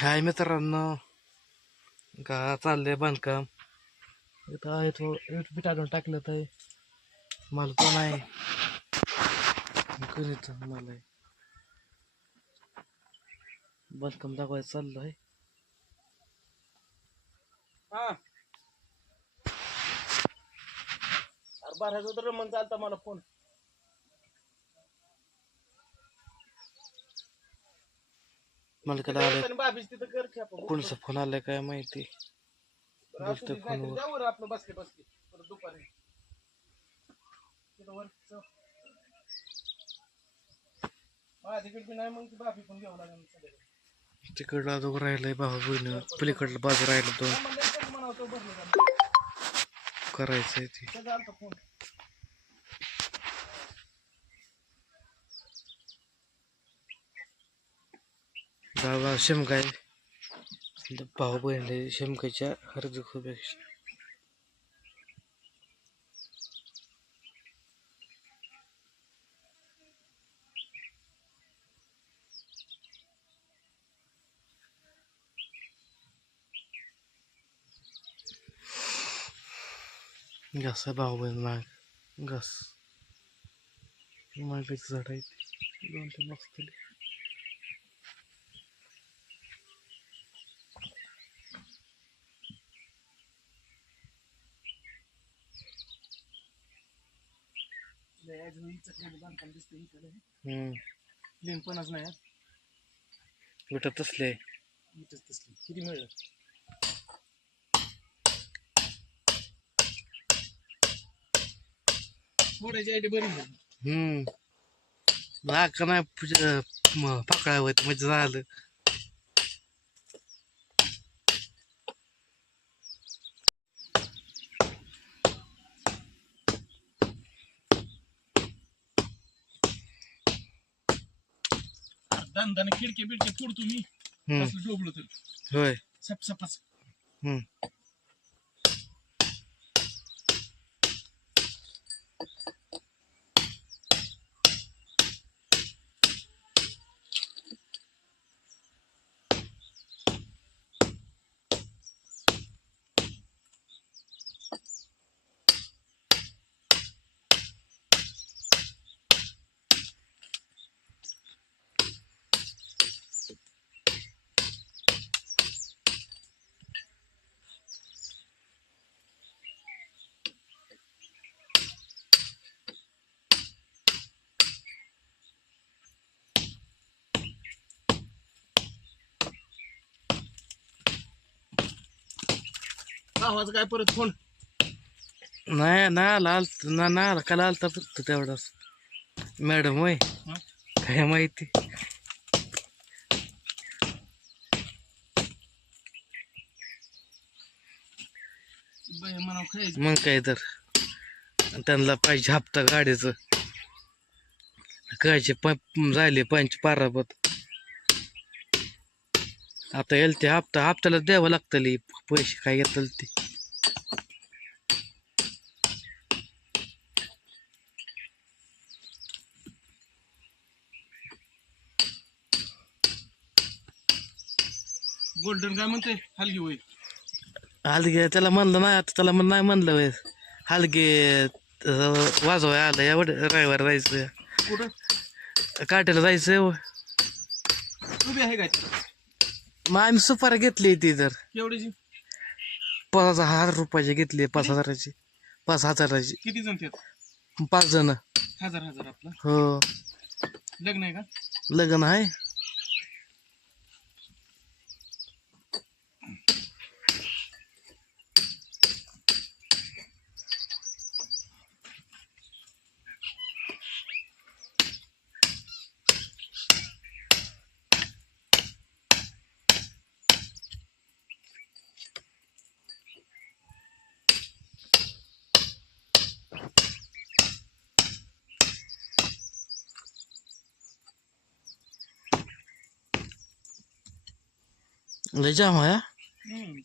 हाय मित्रांनो. का चाललंय बांधकाम? इथं आहे इट टाकलं तर मला तो नाही करीत मला बांधकाम दाखवायचं चाललंय. हा. अरे तर रमण चालता मला फोन. मला काय आलंय बाबीच तिथं कर की आपण. कोणचा फोन आलाय काय माहिती बरं, असू दे, बोलतोय नाहीतर फोनवर. जाऊ वर आपलं बसके बसके परत दुपारी तिथं वर जाऊ. माझ्याकडे बी नाही मग ती बाबी पण घ्यावं लागेल संध्याकाळी. तिकडला दोघं राहिलंय भाऊ बहिण पलीकडला बाजू राहिला दोन हा, म्हणावं तो भरलं. करायचंय ते त्याचा आलता फोन बाबा शेमगाय. भाऊ बहिण शेमकाच्या हरद खूप घास भाऊ बहीण माग. घास. मागाचं झाड आहे दोन ते मस्त लय अजून इचकलेलं बांधकाम दिसतंय इकडे. प्लेन पणच नाही हा. भेटत असले इथंच किती मिळलं फोडायची आयडी बरी झाली हम्म नाही पूजा पकडाय होत म्हणजे झालं दंदाने खिडकी बिडके फोडतो मी. हम्म. डोबलं तर. होय. सप सपाच. हम्म. आवाज काय परत फोन? नाही ना लाल ना ना का आलता फक्त तेवढाच. मॅडम होय? काय माहिती? मग काय तर. त्यांना पाहिजे हप्ता गाडीचं. कायचे झाले पंच पारापत. आता येईल ते हप्ता हप्त्याला द्यावं लागतं पैसे काय येतील ते. गोल्डन काय म्हणते हलगी होई हलगे त्याला म्हणलं नाही आता त्याला नाही म्हणलं वेळेस हलगे वाजवाय आलं एवढं रविवार जायचं. कुठं? काट्याला जायचं उभी आहे काय मग आम्ही सुपारी घेतली ती तर. पाच हजार रुपयाची घेतली पाच हजाराची. पाच हजाराची. किती जण पाच जण. हजार हजार आपलं? हो. लग्न आहे का? लग्न आहे. लय जाम आहे हा. हम्म.